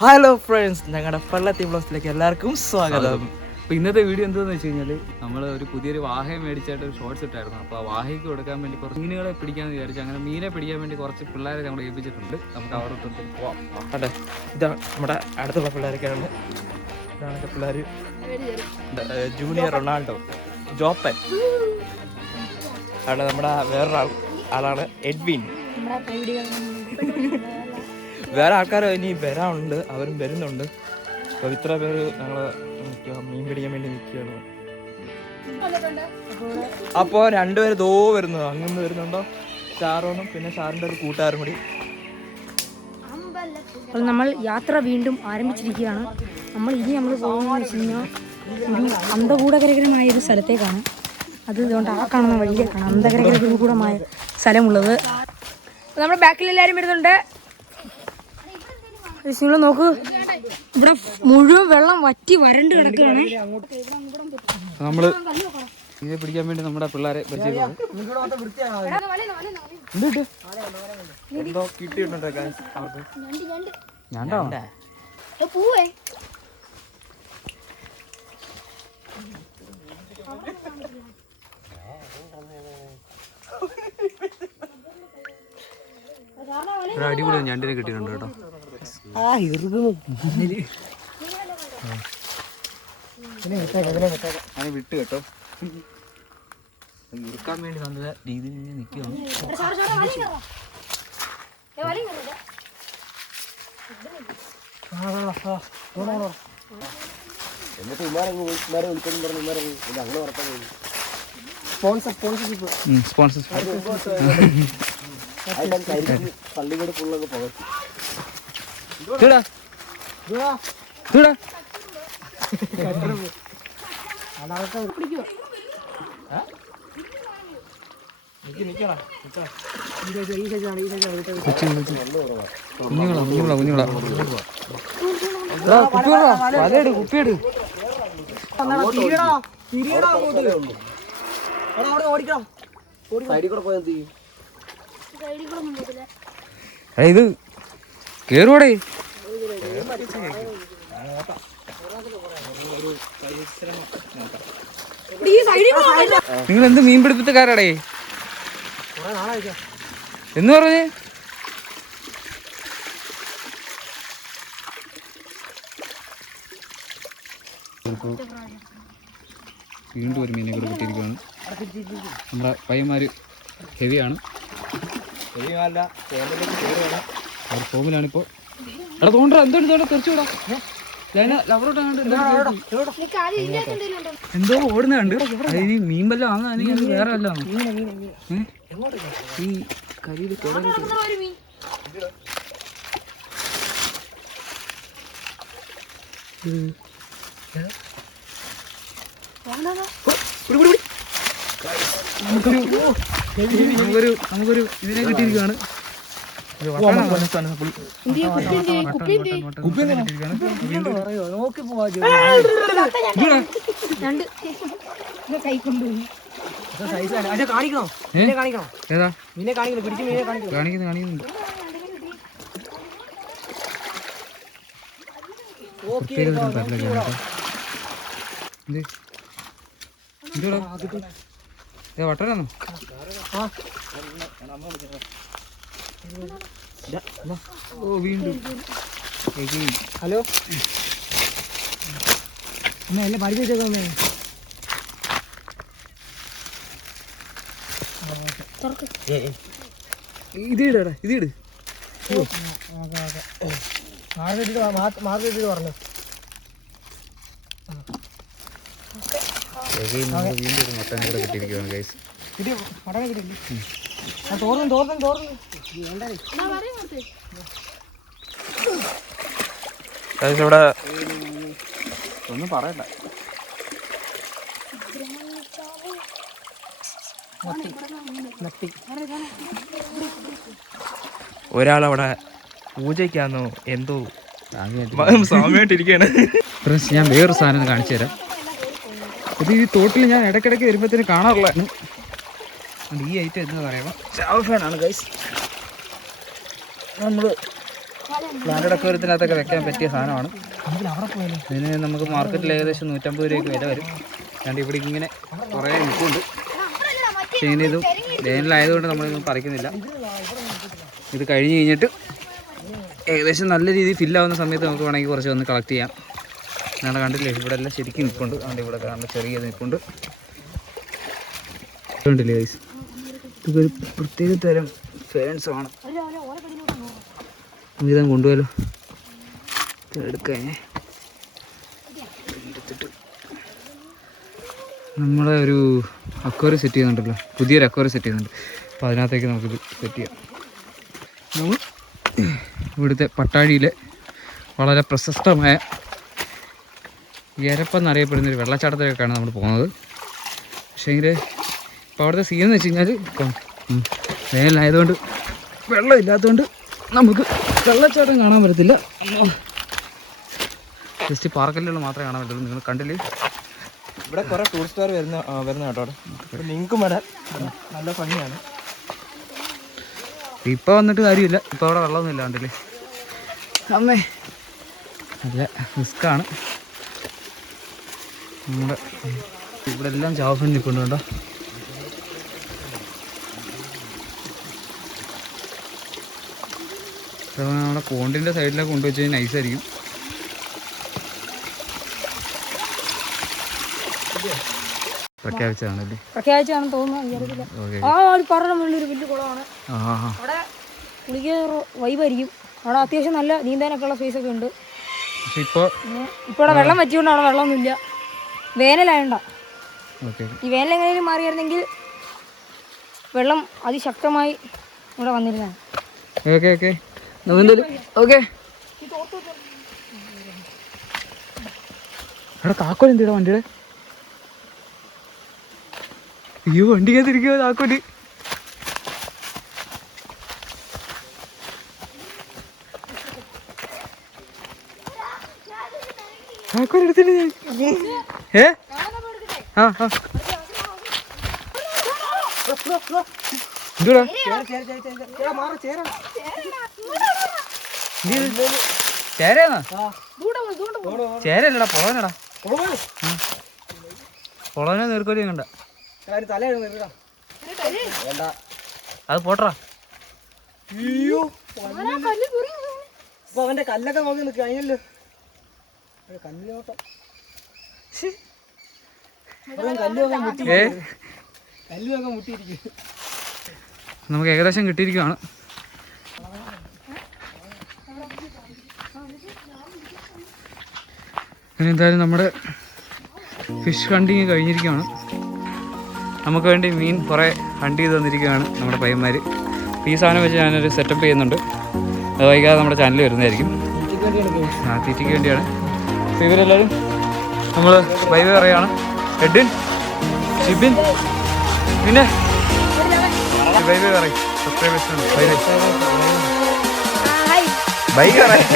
Hello friends, ഞങ്ങളുടെ പള്ളത്തി ബ്ലോഗ്സിലേക്ക് എല്ലാവർക്കും സ്വാഗതം. അപ്പോൾ ഇന്നത്തെ വീഡിയോ എന്താണെന്ന് വെച്ച് കഴിഞ്ഞാൽ നമ്മൾ ഒരു പുതിയൊരു വാഹയെ മേടിച്ചായിട്ട് ഒരു ഷോർട്സ് ഇട്ടായിരുന്നു. അപ്പോൾ ആ വാഹയ്ക്ക് കൊടുക്കാൻ വേണ്ടി കുറച്ച് മീനുകളെ പിടിക്കാമെന്ന് വിചാരിച്ചു. അങ്ങനെ മീനെ പിടിക്കാൻ വേണ്ടി കുറച്ച് പിള്ളേരെ നമ്മൾ ഏൽപ്പിച്ചിട്ടുണ്ട്. നമുക്ക് അവിടെ പോവാം. അതെ, ഇതാണ് നമ്മുടെ അടുത്തുള്ള പിള്ളേരൊക്കെയാണ്. ഇതാണ് പിള്ളേർ. ജൂനിയർ റൊണാൾഡോ, ജോപ്പൻ ആണ്. നമ്മുടെ വേറൊരാൾ ആളാണ് എഡ്വിൻ. വേറെ ആൾക്കാർ ഇനി വരാനുണ്ട്, അവരും വരുന്നുണ്ട്. അപ്പോൾ ഇത്ര പേര് ഞങ്ങൾ മീൻ പിടിക്കാൻ വേണ്ടി നിൽക്കുകയാണ്. അപ്പോൾ രണ്ടുപേര് ദോ വരുന്നത്, അങ്ങനെ വരുന്നുണ്ടോ, ഷാറോണും പിന്നെ ഷാറിൻ്റെ ഒരു കൂട്ടുകാരും കൂടി. അപ്പോൾ നമ്മൾ യാത്ര വീണ്ടും ആരംഭിച്ചിരിക്കുകയാണ്. നമ്മൾ പോകുന്നതെന്ന് വെച്ച് കഴിഞ്ഞാൽ ഒരു അന്തകൂടകരകരമായ സ്ഥലത്തേക്കാണ്. അത് ഇതുകൊണ്ട് ആ കാണുന്ന വഴിയിലേക്കാണ് അന്തകരകരകൂടമായ സ്ഥലമുള്ളത്. നമ്മുടെ ബാക്കിൽ എല്ലാവരും വരുന്നുണ്ട്. നിങ്ങൾ നോക്ക്, ഇവിടെ മുഴുവൻ വെള്ളം വറ്റി വരണ്ട് കിടക്കുകയാണ്. നമ്മൾ ഇത് പിടിക്കാൻ വേണ്ടി നമ്മുടെ പിള്ളേരെ അടിപൊളി ഞണ്ടിനെ കിട്ടിയിട്ടുണ്ട് കേട്ടോ. വിട്ട് കേട്ടോ, ഇറുക്കാൻ വേണ്ടി നല്ല രീതിയിൽ നിൽക്കുകയാണ്. പള്ളികൂടെ ഫുള്ളൊക്കെ പോകത്തി. കുപ്പിയെടു. ഇത് കേറുവാടേ. നിങ്ങൾ എന്ത് മീൻ പിടിപ്പിച്ചക്കാരാടേ എന്ന് പറഞ്ഞേ? വീണ്ടും ഒരു മീനെ കൂടെ കിട്ടിയിരിക്കുകയാണ്. നമ്മുടെ പയ്യന്മാര് ഹെവിയാണ്, അവർ ഫോമിലാണിപ്പോൾ. എടാ തോണ്ട എന്തോ തെറിച്ചുവിടാ, എന്തോ ഓടുന്നുണ്ട്. അതിന് മീൻ വല്ല വാങ്ങാൻ വേറെ വല്ല ഈ കരിയിൽ നമുക്കൊരു ഇതിനെ കിട്ടിയിരിക്കുകയാണ്. വട്ടനാണോ? ഓ വീണ്ടും ഹലോ എന്നെ പഠിച്ചു വെച്ചേക്കോന്നേ. ഇതിടാ ഇതിട് മാർക്കറ്റിട്ട് പറഞ്ഞു. വീണ്ടും ഒരു മട്ടൻ കൂടെ കിട്ടിയിരിക്കുകയാണ് ഗൈസ്. മട്ടനെ കിട്ടിയില്ലേ? തോർന്നു ഇവിടെ ഒന്നും പറയണ്ട. ഒരാളവിടെ പൂജയ്ക്കാന്നോ എന്തോ സ്വാമിയായിട്ടിരിക്കുകയാണ്. ഞാൻ വേറൊരു സാധനം കാണിച്ചു തരാം. ഇത് ഈ തോട്ടിൽ ഞാൻ ഇടയ്ക്കിടയ്ക്ക് വരുമ്പോഴത്തേന് കാണാറുള്ളതാണ്. ഈ ഐറ്റം എന്താ പറയുക, ചാവഫാനാണ് ഗൈസ്. നമ്മൾ പ്ലാന്റഡ് അക്വേറിയത്തിനകത്തൊക്കെ വെക്കാൻ പറ്റിയ സാധനമാണ്. ഇതിന് നമുക്ക് മാർക്കറ്റിൽ ഏകദേശം 150 രൂപയ്ക്ക് വില വരും. അതുകൊണ്ട് ഇവിടെ ഇങ്ങനെ കുറേ നിൽക്കുന്നുണ്ട്. പക്ഷേ ഇങ്ങനെ ഇതും വേനലായതുകൊണ്ട് നമ്മളിതൊന്നും പറിക്കുന്നില്ല. ഇത് കഴിഞ്ഞ് കഴിഞ്ഞിട്ട് ഏകദേശം നല്ല രീതിയിൽ ഫില്ലാവുന്ന സമയത്ത് നമുക്ക് വേണമെങ്കിൽ കുറച്ച് വന്ന് കളക്ട് ചെയ്യാം. ഞാൻ കണ്ടില്ലേ ഇവിടെ എല്ലാം ശരിക്കും നിൽപ്പുണ്ട്. അതുകൊണ്ട് ഇവിടെ കാണുന്ന ചെറിയ നിൽപ്പുണ്ട് കണ്ടില്ലേ ഗൈസ്. ഇതൊക്കെ ഒരു പ്രത്യേക തരം ഫേൺസാണ്. നമുക്കിതാ കൊണ്ടുപോയാലോ, എടുക്കാൻ എടുത്തിട്ട് നമ്മളെ ഒരു അക്വേറിയം സെറ്റ് ചെയ്യുന്നുണ്ടല്ലോ, പുതിയൊരു അക്വേറിയം സെറ്റ് ചെയ്യുന്നുണ്ട്. അപ്പോൾ അതിനകത്തേക്ക് നമുക്കിത് സെറ്റ് ചെയ്യാം. നമ്മൾ ഇവിടുത്തെ പട്ടാഴിയിലെ വളരെ പ്രശസ്തമായ എരപ്പെന്നറിയപ്പെടുന്നൊരു വെള്ളച്ചാട്ടത്തിലേക്കാണ് നമ്മൾ പോകുന്നത്. പക്ഷേ എങ്കിൽ ഇപ്പോൾ അവിടുത്തെ സീൻ എന്ന് വെച്ച് കഴിഞ്ഞാൽ ഇപ്പം വേനലായതുകൊണ്ട് വെള്ളം ഇല്ലാത്തതുകൊണ്ട് നമുക്ക് വെള്ളച്ചാട്ടം കാണാൻ പറ്റത്തില്ല. ജസ്റ്റ് പാർക്കല്ലുകൾ മാത്രമേ കാണാൻ പറ്റുള്ളൂ. നിങ്ങൾ കണ്ടില്ലേ, ഇവിടെ കുറേ ടൂറിസ്റ്റുകാർ വരുന്ന കേട്ടോ. നിങ്ങൾക്കും വരാൻ നല്ല ഭംഗിയാണ്. ഇപ്പോൾ വന്നിട്ട് കാര്യമില്ല, ഇപ്പോൾ അവിടെ വെള്ളമൊന്നും ഇല്ല. കണ്ടില്ലേ അമ്മേ, നല്ല റിസ്ക്കാണ്. നമ്മുടെ ഇവിടെ എല്ലാം ചാവഫൻ നിൽക്കുന്നുണ്ട് കേട്ടോ. നമ്മുടെ കോണ്ടിൻ്റെ സൈഡിലൊക്കെ കൊണ്ടുവച്ച് കഴിഞ്ഞാൽ നൈസായിരിക്കും. പ്രഖ്യാപിച്ചതാണല്ലേ, പ്രഖ്യാപിച്ചാണെന്ന് തോന്നുന്നു. ആ ഒരു പറഞ്ഞ മുകളിലൊരു വലിയ കുളമാണ്. അവിടെ കുളിക്ക് വൈബായിരിക്കും. അവിടെ അത്യാവശ്യം നല്ല നീന്താനൊക്കെ ഉള്ള സ്പേസ് ഒക്കെ ഉണ്ട്. പക്ഷെ ഇപ്പോൾ അവിടെ വെള്ളം പറ്റിയോണ്ട് അവിടെ വെള്ളമൊന്നുമില്ല. വേനലായോണ്ട. ഈ വേനൽ എങ്ങനെയും മാറിയായിരുന്നെങ്കിൽ വെള്ളം അതിശക്തമായി ഇവിടെ വന്നിരുന്നതാണ്. എടാ താക്കോൽ എന്തിടാ വണ്ടിയുടെ? അയ്യോ വണ്ടിക്കകത്തിരിക്കുമോ താക്കോല്? താക്കോൽ എടുത്തിട്ട് ഞാൻ എന്തുടാ ചേരയാണോ? ചേരല്ലടാ, പൊളവനടാ. പൊളവനെ നീർക്കോലി കണ്ട അത് പോട്ടറാ. അവന്റെ കല്ലൊക്കെ നോക്കി നിൽക്കുക. അതിനല്ലോ കല്ലോട്ടം കല്ലുമൊക്കെ മുട്ടിയിരിക്കും. നമുക്ക് ഏകദേശം കിട്ടിയിരിക്കുകയാണ്. എന്തായാലും നമ്മുടെ ഫിഷ് ഹണ്ടിങ് കഴിഞ്ഞിരിക്കുകയാണ്. നമുക്ക് വേണ്ടി മീൻ കുറേ ഹണ്ട് ചെയ്ത് തന്നിരിക്കുകയാണ് നമ്മുടെ പയ്യന്മാർ. ഈ സാധനം വെച്ച് ഞാനൊരു സെറ്റപ്പ് ചെയ്യുന്നുണ്ട്. അത് വൈകാതെ നമ്മുടെ ചാനലിൽ വരുന്നതായിരിക്കും. തീറ്റയ്ക്ക് വേണ്ടിയാണ്. അപ്പോൾ ഇവരെല്ലാവരും നമ്മൾ ബൈ ബൈ പറയുകയാണ്. എഡിൻ, ഷിബിൻ, പിന്നെ ബൈ ബൈ പറയും. സബ്സ്ക്രൈബേഴ്സ് ബൈ ബൈ ബൈ പറയും.